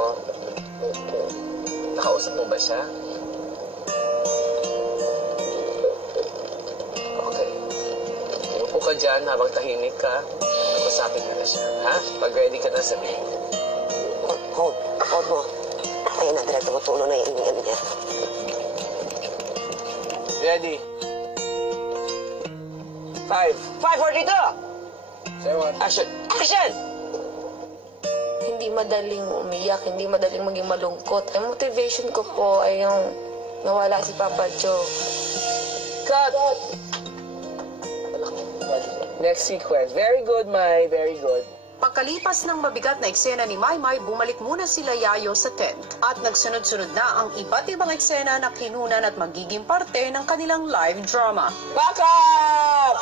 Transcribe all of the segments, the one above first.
mo? Nakausap mo ba siya? Okay. Umupo ka dyan habang tahimik ka. Kausapin mo na siya, ha? Pag ready ka na sabihin. Hold mo. Ayun na, direct tumutulo na yung ano niya. Ready? 5, 5, 7, action! Action! Hindi madaling umiyak, hindi madaling maging malungkot. Ang motivation ko po ay yung nawala si Papa Joe. Cut! Next sequence. Very good, Mai. Very good. Pagkalipas ng mabigat na eksena ni Maymay, bumalik muna sila Yayo sa tent. At nagsunod-sunod na ang iba't ibang eksena na kinunan at magiging parte ng kanilang live drama. Back up!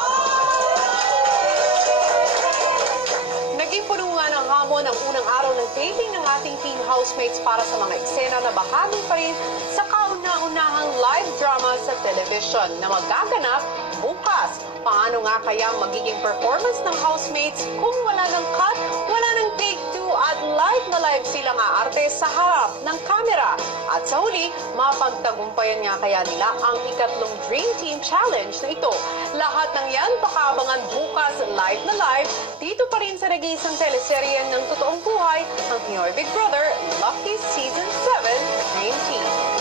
Naging puno nga ng hamon ang unang araw ng taping ng ating teen housemates para sa mga eksena na bahagi pa rin sa kauna-unahang live drama sa television na magaganap bukas. Paano nga kaya magiging performance ng housemates kung wala ng cut, wala ng take two at live na live silang aarte sa harap ng kamera? At sa huli, mapagtagumpayan nga kaya nila ang ikatlong Dream Team Challenge na ito. Lahat ng yan pakaabangan bukas live na live dito pa rin sa nag-iisang teleserye ng totoong buhay, ang Pinoy Big Brother Lucky Season 7 Dream Team.